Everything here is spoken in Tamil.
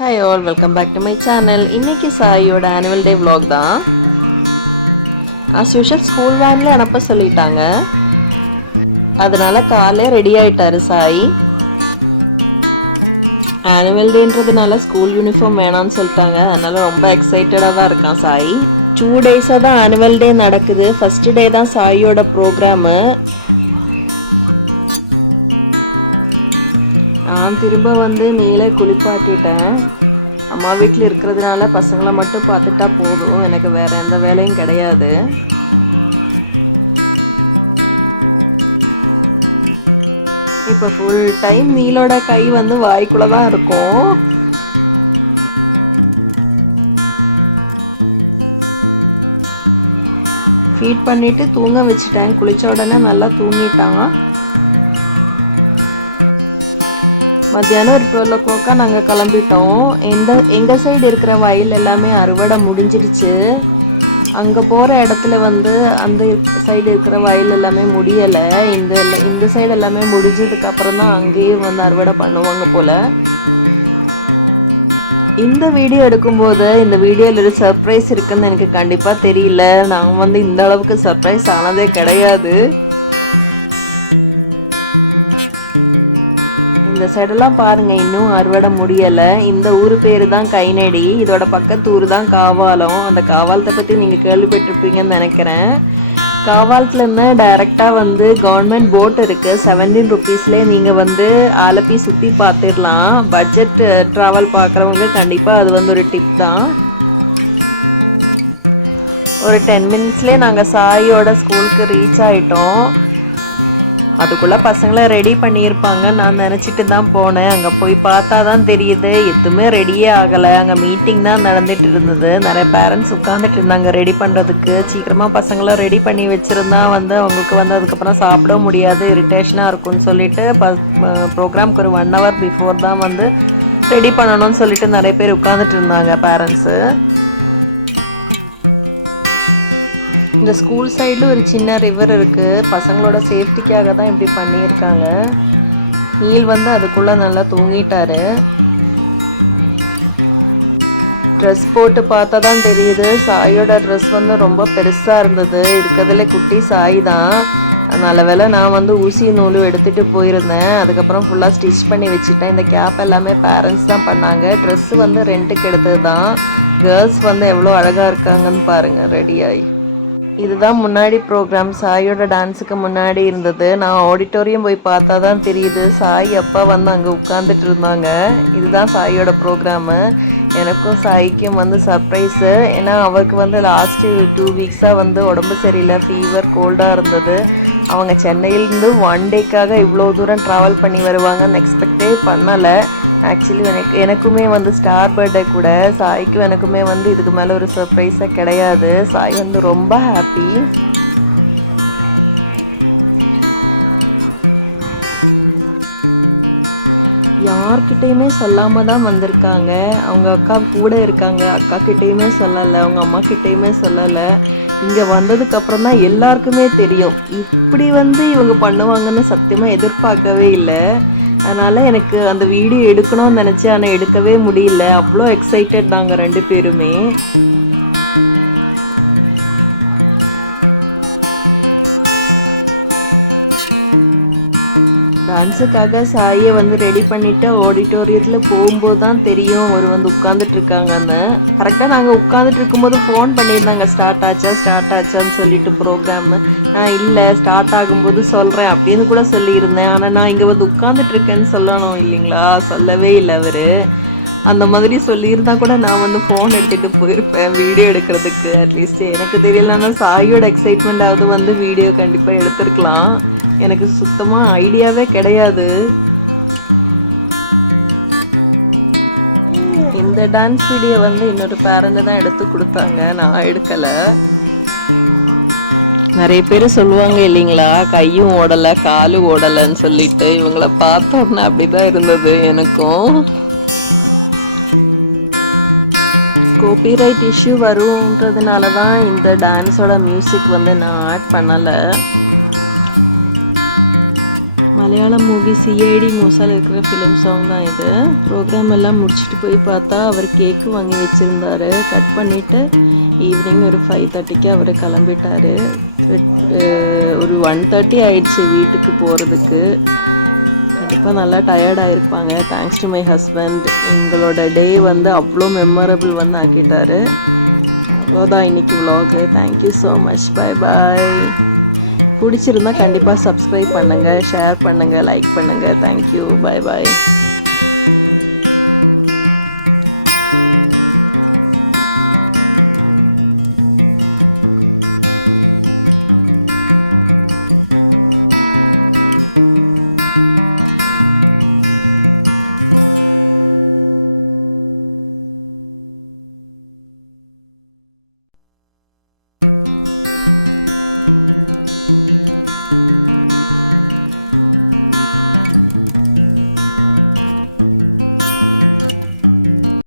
Hi all, welcome back to my channel. இன்னைக்கு சாயோட annual day vlog தான். As usual ஸ்கூல் வேன்ல அனுப்ப சொல்லிட்டாங்க. அதனால காலையிலே ரெடி ஆயிட்டாரு சாய். annual dayன்றதுனால ஸ்கூல் யூனிஃபார்ம் வேணாம்னு சொல்லிட்டாங்க. அதனால ரொம்ப எக்ஸைட்டடா தான் இருக்கான் சாய். 2 days தான் annual day நடக்குது. First day தான் சாயோட ப்ரோக்ராம். நான் திரும்ப வந்து நீல குளிப்பாட்டிட்டேன். அம்மா வீட்டில் இருக்கிறதுனால பசங்களை மட்டும் பார்த்துட்டா போதும், எனக்கு வேற எந்த வேலையும் கிடையாது. இப்போ ஃபுல் டைம் நீலோட கை வந்து வாய்க்குள்ள தான் இருக்கும். ஃபீட் பண்ணிட்டு தூங்க வச்சுட்டேன். குளிச்ச உடனே நல்லா தூங்கிட்டாங்க. மத்தியானம் ஒரு 12 o'clock நாங்கள் கிளம்பிட்டோம். எங்கள் சைடு இருக்கிற வயல் எல்லாமே அறுவடை முடிஞ்சிருச்சு. அங்கே போகிற இடத்துல வந்து அந்த சைடு இருக்கிற வயல் எல்லாமே முடியலை. இந்த சைடு எல்லாமே முடிஞ்சதுக்கப்புறம் தான் அங்கேயும் வந்து அறுவடை பண்ணுவாங்க போல். இந்த வீடியோ எடுக்கும்போது இந்த வீடியோவில் ஒரு சர்ப்ரைஸ் இருக்குன்னு எனக்கு கண்டிப்பாக தெரியல. நான் வந்து இந்த அளவுக்கு சர்ப்ரைஸ் ஆனதே கிடையாது. இந்த சைடெல்லாம் பாருங்க, இன்னும் அறுவடை முடியலை. இந்த ஊர் பேர் தான் கைநடி. இதோட பக்கத்து ஊர் தான் காவாலம். அந்த காவாலத்தை பற்றி நீங்கள் கேள்விப்பட்டிருப்பீங்கன்னு நினைக்கிறேன். காவாலத்துலேருந்து டைரெக்டாக வந்து கவர்மெண்ட் போட் இருக்குது. 17 rupeesலேயே நீங்கள் வந்து ஆலப்பி சுற்றி பார்த்துடலாம். பட்ஜெட் ட்ராவல் பார்க்குறவங்க கண்டிப்பாக அது வந்து ஒரு டிப் தான். ஒரு 10 minutesலேயே நாங்கள் சாயோட ஸ்கூலுக்கு ரீச் ஆகிட்டோம். அதுக்குள்ளே பசங்களை ரெடி பண்ணியிருப்பாங்க நான் நினச்சிட்டு தான் போனேன். அங்கே போய் பார்த்தா தான் தெரியுது எதுவுமே ரெடியே ஆகலை. அங்கே மீட்டிங் தான் நடந்துகிட்டு இருந்தது. நிறைய பேரண்ட்ஸ் உட்காந்துட்டு இருந்தாங்க ரெடி பண்ணுறதுக்கு. சீக்கிரமாக பசங்களை ரெடி பண்ணி வச்சுருந்தா வந்து அவங்களுக்கு வந்து அதுக்கப்புறம் சாப்பிட முடியாது, இரிட்டேஷனாக இருக்கும்னு சொல்லிட்டு ப்ரோக்ராம்க்கு ஒரு 1 hour பிஃபோர் தான் வந்து ரெடி பண்ணணும்னு சொல்லிட்டு நிறைய பேர் உட்காந்துட்டு இருந்தாங்க பேரண்ட்ஸு. இந்த ஸ்கூல் சைடில் ஒரு சின்ன ரிவர் இருக்குது. பசங்களோட சேஃப்டிக்காக தான் இப்படி பண்ணியிருக்காங்க. நீல் வந்து அதுக்குள்ளே நல்லா தூங்கிட்டாரு. ட்ரெஸ் போட்டு பார்த்தா தான் தெரியுது. சாயோட ட்ரெஸ் வந்து ரொம்ப பெருசாக இருந்தது. இருக்கிறதுல குட்டி சாய் தான். நல்ல வேளை நான் வந்து ஊசி நூலும் எடுத்துகிட்டு போயிருந்தேன். அதுக்கப்புறம் ஃபுல்லாக ஸ்டிச் பண்ணி வச்சுட்டேன். இந்த கேப் எல்லாமே பேரண்ட்ஸ் தான் பண்ணாங்க. ட்ரெஸ்ஸு வந்து ரெண்ட்டுக்கு எடுத்தது தான். கேர்ள்ஸ் வந்து எவ்வளோ அழகாக இருக்காங்கன்னு பாருங்கள் ரெடியாகி. இதுதான் முன்னாடி ப்ரோக்ராம். சாயோட டான்ஸுக்கு முன்னாடி இருந்தது. நான் ஆடிட்டோரியம் போய் பார்த்தா தான் தெரியுது சாய் அப்பா வந்து அங்கே உட்காந்துட்டு இருந்தாங்க. இதுதான் சாயோட ப்ரோக்ராமு. எனக்கும் சாய்க்கும் வந்து சர்ப்ரைஸு. ஏன்னா அவருக்கு வந்து லாஸ்ட்டு 2 weeksஆக வந்து உடம்பு சரியில்லை, ஃபீவர், கோல்டாக இருந்தது. அவங்க சென்னையிலேருந்து 1 dayக்காக இவ்வளோ தூரம் ட்ராவல் பண்ணி வருவாங்கன்னு எக்ஸ்பெக்டே பண்ணலை. ஆக்சுவலி எனக்குமே வந்து ஸ்டார் பர்த்டே கூட. சாய்க்கும் எனக்குமே வந்து இதுக்கு மேலே ஒரு சர்ப்ரைஸாக கிடையாது. சாய் வந்து ரொம்ப ஹாப்பி. யார்கிட்டையுமே சொல்லாமல் தான் வந்திருக்காங்க. அவங்க அக்கா கூட இருக்காங்க, அக்கா கிட்டேயுமே சொல்லலை, அவங்க அம்மா கிட்டேயுமே சொல்லலை. இங்கே வந்ததுக்கப்புறம் தான் எல்லாருக்குமே தெரியும். இப்படி வந்து இவங்க பண்ணுவாங்கன்னு சத்தியமாக எதிர்பார்க்கவே இல்லை. அதனால் எனக்கு அந்த வீடியோ எடுக்கணும்னு நினச்சேன், ஆனால் எடுக்கவே முடியல. அவ்வளோ எக்ஸைட்டட் நாங்கள் 2 பேருமே. டான்ஸுக்காக சாயை வந்து ரெடி பண்ணிவிட்டு ஆடிட்டோரியத்தில் போகும்போது தான் தெரியும் அவர் வந்து உட்காந்துட்ருக்காங்கன்னு. கரெக்டாக நாங்கள் உட்காந்துட்டு இருக்கும்போது ஃபோன் பண்ணியிருந்தாங்க, ஸ்டார்ட் ஆச்சான்னு சொல்லிட்டு ப்ரோக்ராமு. நான் இல்லை, ஸ்டார்ட் ஆகும்போது சொல்கிறேன் அப்படின்னு கூட சொல்லியிருந்தேன். ஆனால் நான் இங்கே வந்து உட்காந்துட்ருக்கேன்னு சொல்லணும் இல்லைங்களா, சொல்லவே இல்லை அவர். அந்த மாதிரி சொல்லியிருந்தா கூட நான் வந்து ஃபோன் எடுத்துகிட்டு போயிருப்பேன் வீடியோ எடுக்கிறதுக்கு. அட்லீஸ்ட் எனக்கு தெரியலன்னா சாயோட எக்ஸைட்மெண்ட்டாவது வந்து வீடியோ கண்டிப்பாக எடுத்துருக்கலாம். எனக்கு சுத்தமாக ஐடியாவே கிடையாது. இந்த டான்ஸ் வீடியோ வந்து இன்னொரு பேரண்ட் தான் எடுத்து கொடுத்தாங்க, நான் எடுக்கலை. நிறைய பேர் சொல்லுவாங்க இல்லைங்களா, கையும் ஓடலை காலும் ஓடலைன்னு சொல்லிட்டு. இவங்களை பார்த்தோன்னா அப்படிதான் இருந்தது எனக்கும். காப்பிரைட் இஷ்யூ வரும்ன்றதுனால தான் இந்த டான்ஸோட மியூசிக் வந்து நான் ஆட் பண்ணலை. மலையாளம் மூவி சிஐடி மூசால் இருக்கிற ஃபிலிம் சாங் தான் இது. ப்ரோக்ராம் எல்லாம் முடிச்சுட்டு போய் பார்த்தா அவர் கேக்கு வாங்கி வச்சுருந்தாரு. கட் பண்ணிவிட்டு ஈவினிங் ஒரு 5:30க்கு அவர் கிளம்பிட்டார். ஒரு 1:30 ஆயிடுச்சு வீட்டுக்கு போகிறதுக்கு. கண்டிப்பாக நல்லா டயர்டாக இருப்பாங்க. Thanks to my husband. எங்களோட டே வந்து அவ்வளோ மெமரபிள் வந்து ஆக்கிட்டாரு. அவ்வளோதான் இன்றைக்கி vlog. Thank you so much. Bye bye. பிடிச்சிருந்தா கண்டிப்பாக சப்ஸ்கிரைப் பண்ணுங்கள், ஷேர் பண்ணுங்கள், லைக் பண்ணுங்கள். தேங்க்யூ. Bye bye.